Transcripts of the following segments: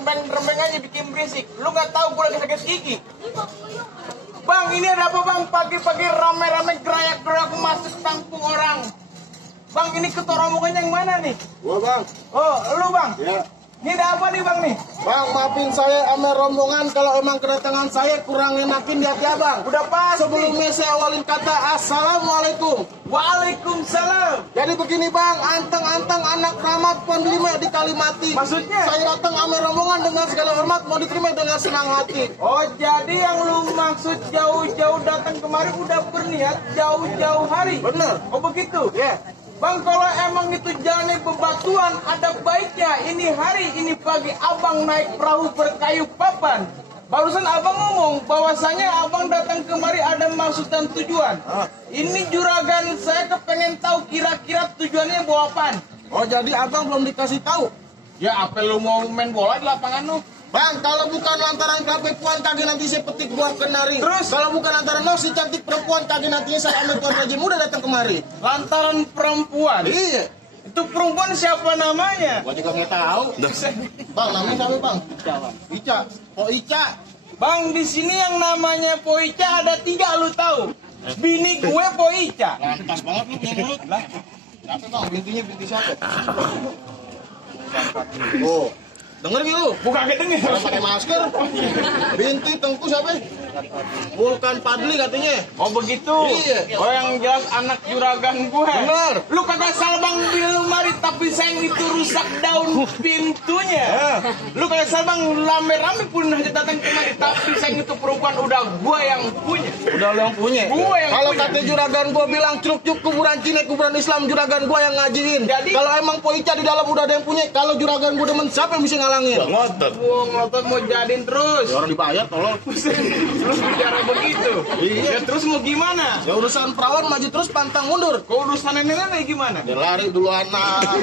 rembeng aja bikin berisik. Lu nggak tahu gue lagi sakit gigi. Bang, ini ada apa bang? Pagi-pagi rame-rame gerak-gerak masuk kampung orang. Bang, ini ketua rombongan yang mana nih? Gua bang. Oh, lu bang? Ya. Ini ada apa nih bang nih? Bang, maafin saya sama rombongan kalau emang kedatangan saya kurang enakin di hati abang. Udah pas. Sebelumnya saya awalin kata Assalamualaikum. Waalaikumsalam. Jadi begini bang, anteng-anteng anak Rahmat pon diterima di Kalimati. Maksudnya? Saya datang sama rombongan dengan segala hormat mau diterima dengan senang hati. Oh, jadi yang lu maksud jauh-jauh datang kemari udah berniat jauh-jauh hari? Bener. Oh begitu? Ya. Bang, kalau emang itu jalannya bebatuan, ada baiknya ini hari, ini pagi abang naik perahu berkayu papan. Barusan abang ngomong bahwasanya abang datang kemari ada maksud dan tujuan. Ini juragan saya kepengen tahu kira-kira tujuannya bawa apaan. Oh, jadi abang belum dikasih tahu? Ya, apa lu mau main bola di lapangan lu? Bang, kalau bukan lantaran KP puan kaki nanti saya petik buah kenari. Terus? Kalau bukan lantaran no si cantik perempuan kaki nantinya saya ambil tuan Haji muda datang kemari. Lantaran perempuan? Iya. Itu perempuan siapa namanya? Gua juga nggak tahu. Bang, namanya siapa bang? Ica. Oh Ica. Bang, di sini yang namanya Poica ada 3 lu tahu. Bini gue Poica. Lantas banget lu punya mulut. Lah. Siapa bang? Binti siapa? Oh. Denger gak lu? Bukan kedenger. Orang pakai masker. Binti Tengku siapa? Vulkan Padli katanya. Oh begitu? Iya. Oh yang jelas anak juragan gue. Bener. Lu kagak salah bang di lemari, tapi sayang itu rusak daun pintunya. Lu kagak salah bang, rame-rame pun aja datang kemari, tapi sayang itu perempuan udah gue yang punya. Udah lu yang punya. Gue yang Kalau punya. kata juragan gua bilang truk-truk kuburan Cina, kuburan Islam, juragan gua yang ngajiin. Jadi? Kalau emang Poica di dalam udah ada yang punya, kalau juragan gua demen siapa yang bisa ngalangin? Ngotot. Gua ngotot mau jadiin terus. Ya orang dibayar tolong. Terus bicara begitu. Iya. Ya terus mau gimana? Ya urusan perawan maju terus pantang mundur. Kau urusan nenek gimana? Dia lari dulu anak.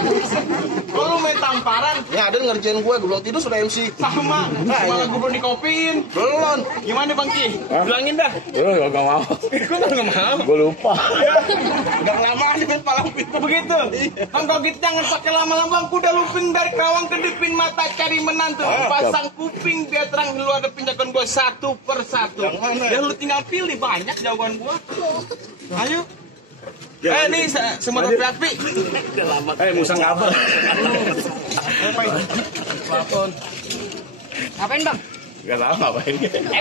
Kau lu main tamparan? Ya ada ngerjain gue belum tidur sudah MC. Sama. Nah, Malah iya. gue belum dikopiin. Belum. Gimana Bang Ki? Bilangin dah. Gue gak mau. Gue nggak mau. Gue lupa. Udah kelamaan di palang pintu begitu. Bang kalau gitu jangan pakai lama-lama. Kuda luping dari Kerawang kedipin mata cari menantu. Pasang kuping biar terang lu ada pinjakan gue satu persatu. Yang mana? Ya lu tinggal pilih banyak jawaban gue. Ayo. Ya, Ini semua api. musang kabel. Ngapain bang? Gak tahu ngapain.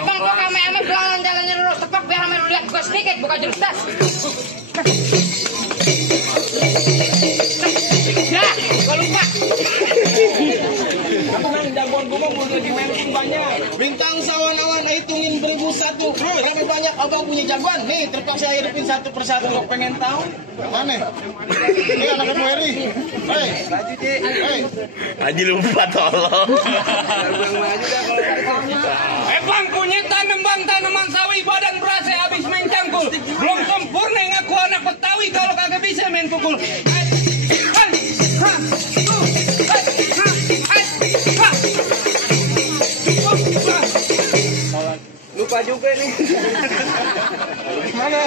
Bang kok kame-ame jualan jalannya lu tepak biar kame lu lihat gue sedikit bukan jurus das. Ya, gue lupa. Aku kan jagoan gue mau lagi main banyak. Bintang sawan-awan hitungin 1001. Berapa banyak abang punya jagoan? Nih terpaksa saya hidupin satu persatu. Kalau pengen tahu, Mana? Ini anaknya Bu Eri. Hei. Hei. Haji lupa tolong. Bang punya tanaman sawi badan berasa habis main cangkul. Belum sempurna ngaku anak Betawi kalau kagak bisa main pukul. lupa juga nih. Gimana?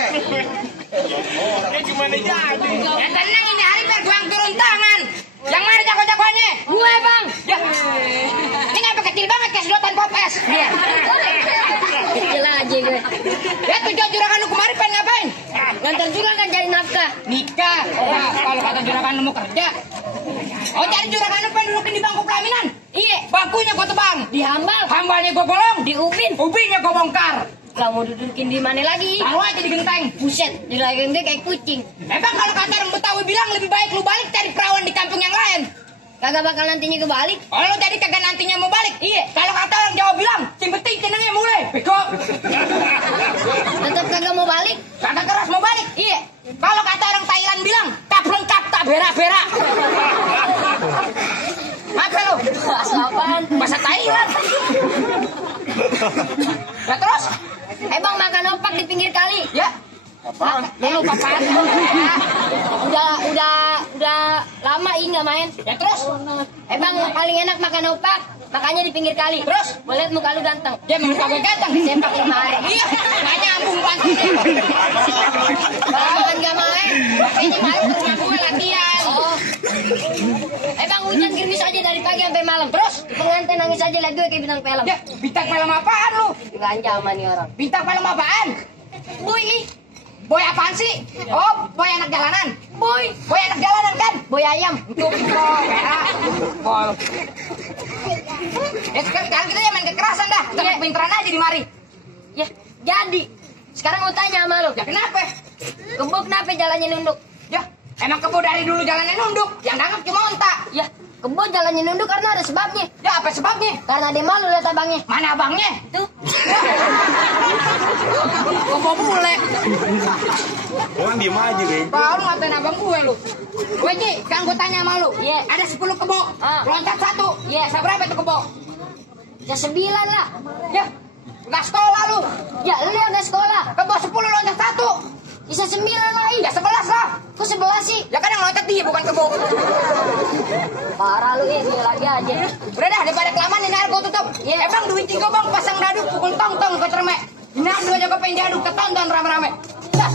Gimana jadi? Ya tenang ini hari biar gue yang turun tangan. Yang mana jago-jagoannya? Gue bang. Ya. Ini ngapa kecil banget kayak sedotan popes. Iya. Kecil aja gue. Ya tujuan juragan lu kemarin pengen ngapain? Ngantar juga kan cari nafkah. Nikah. Oh, kalau kata juragan lu mau kerja. Oh jadi juragan lu pengen dudukin di bangku pelaminan? Iya. Bangkunya gue tebang. Dihambal. Hambalnya gue bolong. Di ubin. Ubinnya gue bongkar. Lah mau dudukin di mana lagi? Taruh aja di genteng. Buset, di lagi kayak kucing. Emang kalau kata orang Betawi bilang lebih baik lu balik cari perawan di kampung yang lain. Kagak bakal nantinya kebalik. Oh lu jadi kagak nantinya mau balik? Iya. Kalau kata orang Jawa bilang, sing penting cenengnya mulai. Beko. Tetap kagak mau balik. Kagak terus mau balik? Iya. Kalau kata orang Thailand bilang, kap lengkap tak berak-berak. Apa lu? Bahasa apaan? Bahasa Thailand. Nah terus? Bang makan opak di pinggir kali. Ya. Apaan? Lu lupa apaan? Udah lama nggak main. Ya terus? Bang paling enak makan opak. Makanya di pinggir kali. Terus? Mau lihat muka lu ganteng. Dia memang kagak ganteng. Disempak sama air. Iya, nggak nyambung banget. Kalau makan nggak main, Makanya baru punya gue latihan. Bang hujan gerimis aja dari pagi sampai malam. Terus? Di pengantin nangis aja lihat gue kayak bintang film. Ya, bintang film apaan lu? Ganja sama nih orang. Bintang film apaan? Boy, Boy apaan sih? Oh, boy anak jalanan. boy, Boy anak jalanan kan? boy ayam. Itu bol. Ya sekarang kita ya main kekerasan dah. Kita Iya. pinteran aja di mari. Ya, jadi. Sekarang mau tanya sama lu. Ya kenapa? Kebo kenapa jalannya nunduk? Ya, emang kebo dari dulu jalannya nunduk. Yang dangap cuma onta. Ya, kebo jalannya nunduk karena ada sebabnya. Ya apa sebabnya? Karena dia malu lihat abangnya. Mana abangnya? Tuh. Kebo bule. Orang diem aja deh. Kau lu ngatain abang gue lu. Gue Ji, kan gue tanya sama lu. Iya. Ada 10 kebo. Ah. Loncat 1. Iya. Seberapa itu kebo? Ya 9 lah. Ya, nggak sekolah lu. Ya, lu yang gak sekolah. Kebo 10 loncat 1. Bisa 9 lagi. Ya 11 lah. Kok 11 sih? Ya kan yang loncat dia bukan kebo. Parah lu dia lagi aja. Udah dah, daripada kelamaan ini air gue tutup. Iya. Emang duit tiga bang pasang dadu pukul tong-tong ke cermek. Ini aku aja pengen diaduk, ketonton rame-rame. Das.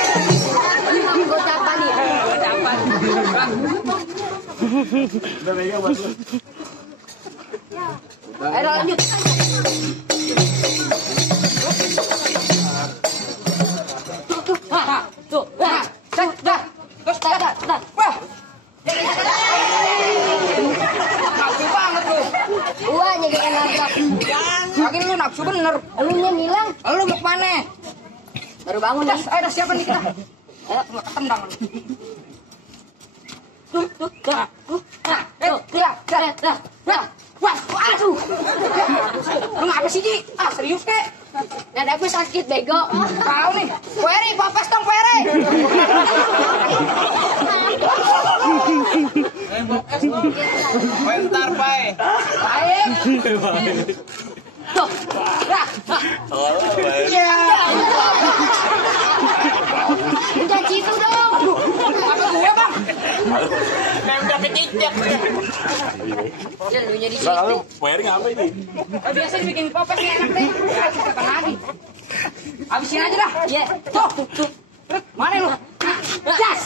Gue apa nih? Udah megang buat lu. Ayo lanjut. Tuh. Dah, dah. Terus dah. Wah. Nafsu banget lu. Gua nyegengin nabrak. Makin lu nafsu bener. Elunya bilang Lu mau kemana? baru bangun Das, nih. ayo dah siapa nih kita? Ayo, ketendang. Tuh. Wah, aduh. Lu ngapa sih, Ji? Ah, serius kek? Dada gue sakit bego. Tahu nih. Pere, popes dong, Pere. Bentar, Pai. Baik. Tuh. Iya. Udah gitu dong. Apa gue, Bang? Ya lu jadi Lah situ. lu wiring apa ini? Biasa bikin popes nih enak deh. Kasih tekan lagi. Habisin aja dah. Iya. Tuh. Mana lu? Das.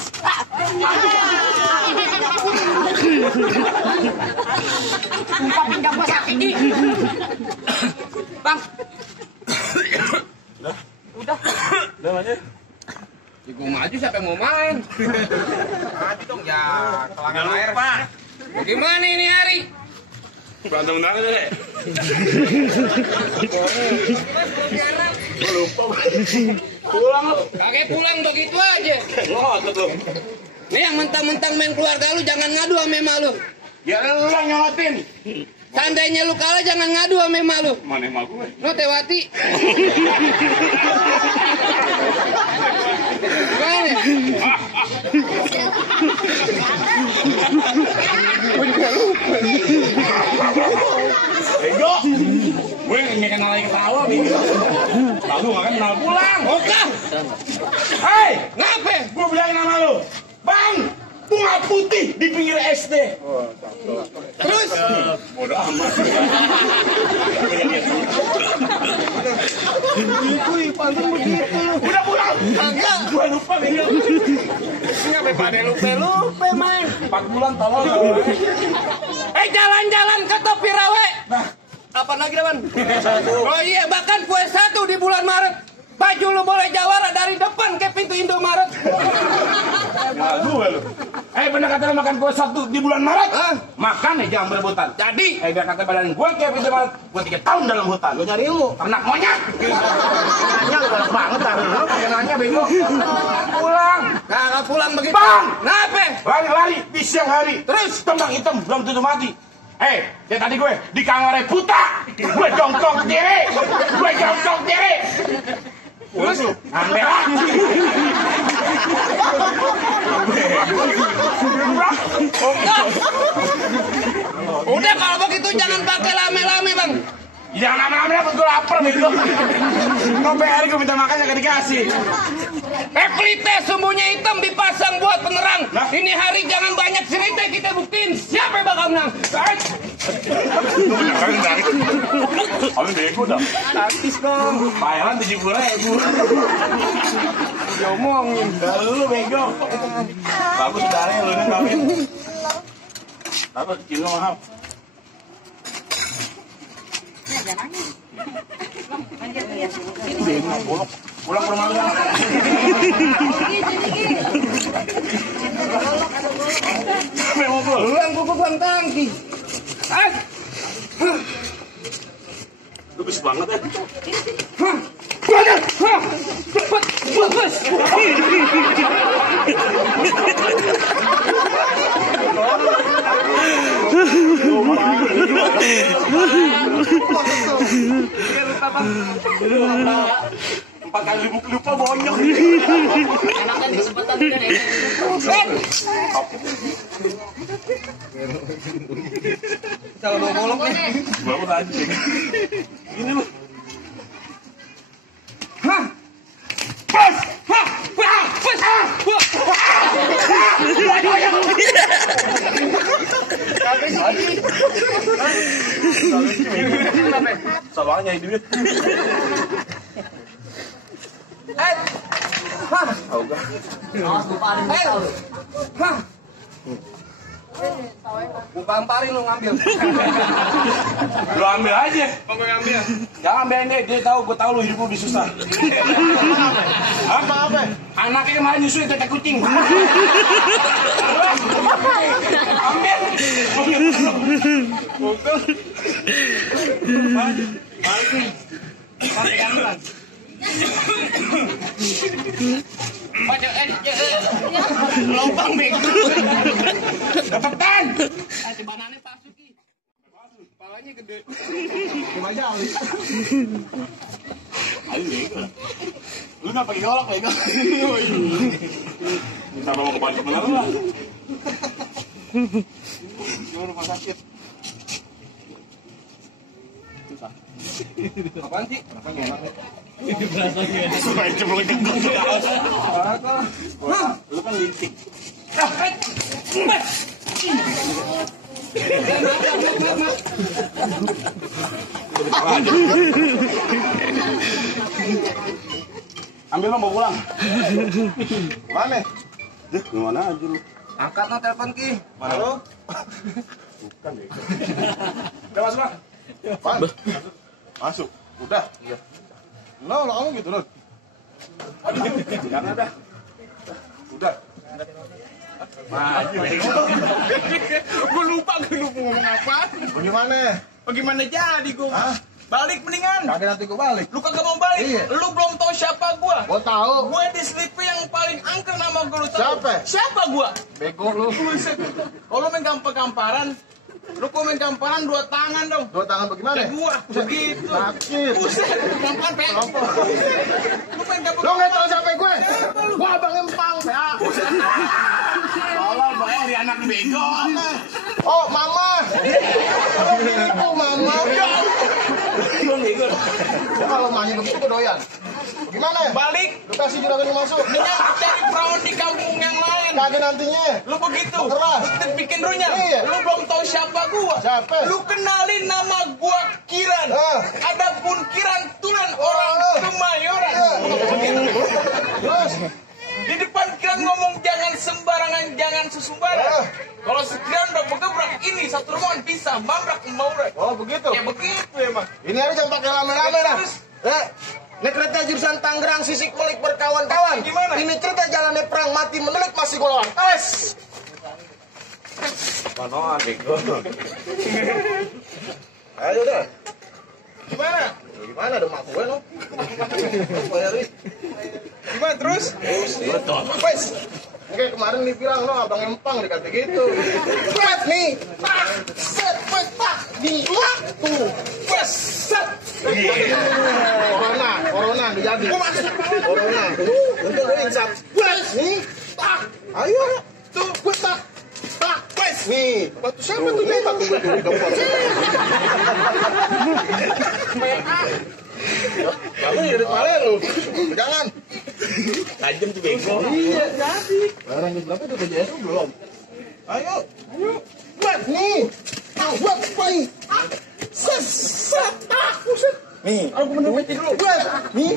Empat pindah gua sakit nih. Bang. Udah. Udah aja. Ya, gue maju siapa yang mau main? Maju dong ya, kelangan air. Gimana ini hari? Berantem undangan deh. Lupa. Pulang lu. Kakek pulang begitu aja. Ngotot lu. Nih yang mentang-mentang main keluarga lu jangan ngadu sama emak lu. Ya lu yang nyolotin. Seandainya lu kalah jangan ngadu sama emak lu. Mana emak gue? Lu Tewati. Gimana? Ego. Gue nggak kenal lagi ketawa nih. Lalu nggak kenal pulang. Oke. Hei, Ngapa? gue bilangin sama lu, Bang, bunga putih di pinggir SD. Terus? Bodoh amat. Udah pulang. Enggak. Gue lupa nih. Ngapa pada lupa main? 4 bulan tolong. Jalan-jalan ke Topi Rawe. Apa lagi, Dewan? Oh iya, bahkan kue 1 di bulan Maret. Baju lu boleh jawara dari depan ke pintu Indomaret. Nah, gue lu. Bener kata lu makan kue 1 di bulan Maret? Hah? Makan ya jangan berebutan. Jadi, Biar kata badan gue kayak pintu Maret. Gue 3 tahun dalam hutan. Gue cari ilmu. Ternak monyet. Nanya lu galak banget. Lu pakai nanya bego. Pulang. kagak pulang begitu. Bang! Ngapa? Lari-lari di siang hari. Terus? Tembang hitam belum tentu mati. Ya tadi gue di kamarnya buta. Gue jongkok diri. Terus? Ambil lagi. Udah kalau begitu jangan pakai lame-lame, Bang. Jangan lama-lama, gue lapar bego. Sampai hari gue minta makan gak dikasih. Pelite sumbunya hitam dipasang buat penerang. Ini hari jangan banyak cerita, kita buktiin siapa yang bakal menang. Beneran dari. Kami bego dah. Taktis dong. Bayaran 70.000. Diomongin. Lu bego. Bagus saudara lu nih kawin. Apa kecil mahal? Pulang ke rumah lu. Pulang kuku pulang tangki. Lu bis banget ya. Empat kali lupa bonyok. Enakan di kesempatan ini nih. Kalau bawa golok nih. Baru anjing. Ini lu. Salahnya ini duit. Gua gamparin lu ngambil. Lu ambil aja. Mau gue ngambil. Jangan ambil ini, dia tahu, gue tahu lu hidup lu susah. Apa? Anaknya kemarin nyusuin tetek kucing. Ambil. Pakai gantuan. Lubang bego. Cepetan. Banannya pasuki. Kepalanya gede. Coba aja Ali. Ayo bego. Lu nggak pakai golok bego. Kita bawa ke Bandung bener lah. Lu rumah sakit. Susah. Apaan sih? Apanya enaknya? Itu berasanya. Supaya cemplung ke kaos. Lu kan lintik. Ambil lo mau pulang. Mana? Mana aja lu? Angkat no telepon Ki. Mana lo? Bukan deh. Udah masuk Bang. Apaan? Masuk. Udah. Iya. Lo kamu gitu lo. Jangan dah. Udah. Maju. Gue lupa gue ngomong apa. Bagaimana? Bagaimana jadi gue? Hah? Balik mendingan. Kagak nanti gue balik. Lu kagak mau balik? Iya. Lu belum tahu siapa gua. Gua tahu. Gue di Sleepy yang paling angker nama gue, lu tahu? Siapa? Siapa gua? Bego lu. Buset. Kalau main gampar-gamparan, lu kok main gamparan 2 tangan dong. 2 tangan bagaimana? Kayak gua, begitu. Sakit. Buset, gampar pe. Lu main gampar. Lu nggak tahu siapa gue? Gua abang empang, ya. Tolong bayar di anak bego. Oh, mama. Oh, mama. Ya, kalau mahnya begitu doyan. Gimana? Balik. Lu kasih juragan lu masuk. Mendingan cari perawan di kampung yang lain. Kagak nantinya. Lu begitu. Keras. Lu bikin runyam. Iya. Lu belum tahu siapa gua. Siapa? Lu kenalin nama gua Kiran. Adapun Kiran Tulen orang Kemayoran. Begitu. Terus? Di depan Kiran ngomong jangan sembarangan, jangan sesumbaran. Kalau sekian udah bergebrak ini satu ruangan bisa mabrak maurak. Oh, begitu. Ya begitu emang. Ini hari jangan pakai lame-lame dah. Terus? Ini kereta jurusan Tangerang Sisik Melik berkawan-kawan. Gimana? Ini cerita jalannya perang mati menelik masih golawan. Awas. Manoan bego. Ayo dah. Gimana? Gimana ada mak gue no? Bayarin. Gimana terus? Betul. Wes. Oke kemarin nih bilang no abang empang dikata gitu. Set nih. Set wes pak di tuh. Wes set. Corona jadi. Corona. Untuk insap. Wes nih. Tak. Ayo. Tuh wes tak. Tak. Wes nih. Batu siapa tuh nih? Tak tunggu dong. Kamu jadi pale lu. Jangan. Tajam tuh bego. Iya, jadi. Barang berapa tuh BJS lu belum? Ayo. Buat nih. Buat pai. Ses. Nih. Aku bener peti dulu. Nih.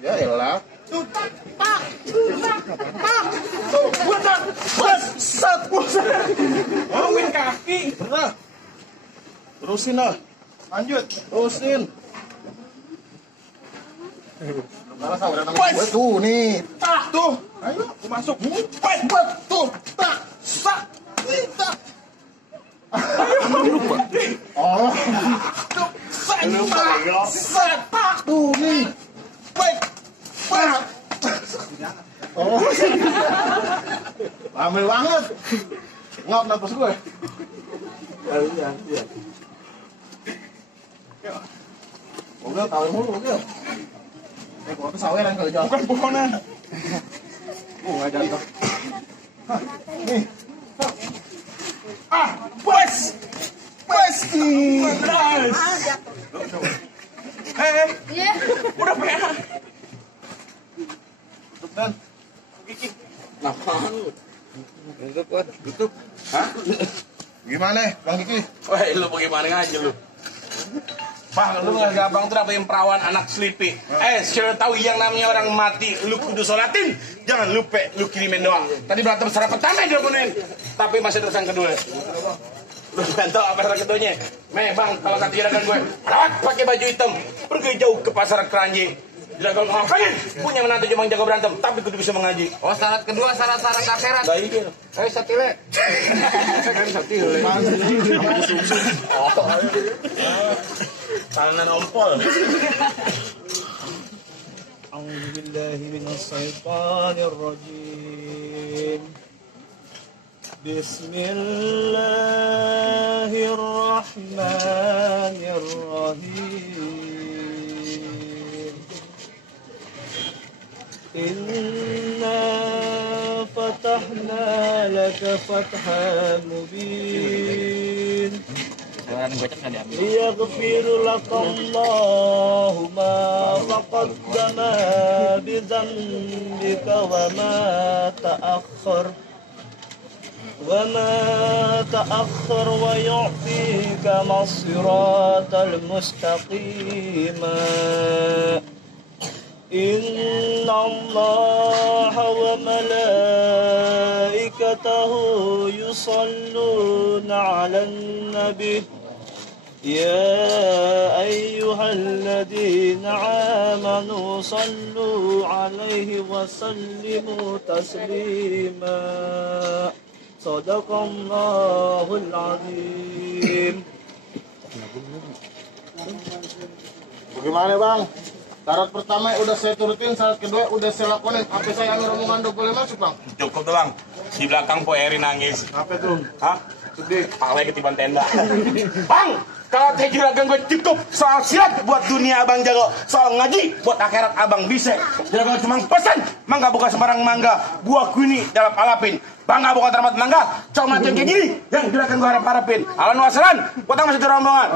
Ya elah. Tuh, tak. Tuh, buat tak. Sat. Oh, main kaki. Bener. Terusin lah. Lanjut. Terusin. Wes tuh nih. Tak tuh. Ayo, aku masuk. Wes buat tuh. Tak. Sak. Tak. Oh. Sak. Tak tuh nih. Wes. Wes. Oh. Ambil banget. Ngop nafas gue. Iya. Udah tahu mulu, udah. Gua kesaweran kalau jauh. Bukan pohonan. Enggak jatuh. Nih. Wes. Iya. Udah PA. Tutup dan. Tutup. Gimana, Bang Kiki? Wah, lu bagaimana aja lu? Bang, lu nggak gampang tuh apa yang perawan anak Sleepy. Siapa tahu yang namanya orang mati, lu kudu sholatin. Jangan lupa lu kirimin doang. Tadi berantem secara pertama yang dilakuin, tapi masih terus yang kedua. Lu bantu apa secara keduanya? Bang, kalau kata juragan gue, rawat pakai baju hitam, pergi jauh ke pasar Keranji. Juragan ngapain? Punya menantu cuma jago berantem, tapi kudu bisa mengaji. Oh, syarat kedua syarat-syarat akhirat. Lah iya. Satile. Kan satile. Tangan ompol. A'udzubillahi minasyaitonirrajim. Bismillahirrahmanirrahim. Inna fatahna laka fathan mubin. ليغفر لك الله ما تقدم بذنبك وما تأخر ويعطيك الصراط المستقيم إن الله وملائكته يصلون على النبي يا أيها الذين آمنوا صلوا عليه وسلموا تسليما صدق الله العظيم. Bagaimana, Bang? Syarat pertama udah saya turutin, syarat kedua udah saya lakonin. Apa saya ambil rombongan udah boleh masuk, Bang? Cukup tuh, Bang. Di belakang Po Eri nangis. Apa tuh? Hah? Sedih. Palanya ketiban tenda. Bang, kalau teh juragan gue cukup soal silat buat dunia abang jago, soal ngaji buat akhirat abang bisa. Juragan cuma pesan mangga bukan sembarang mangga, buah kuini dalam alapin. Bangga bukan termat mangga, cuma macam kayak gini yang juragan gue harapin. Alan wasalan, potong masih rombongan.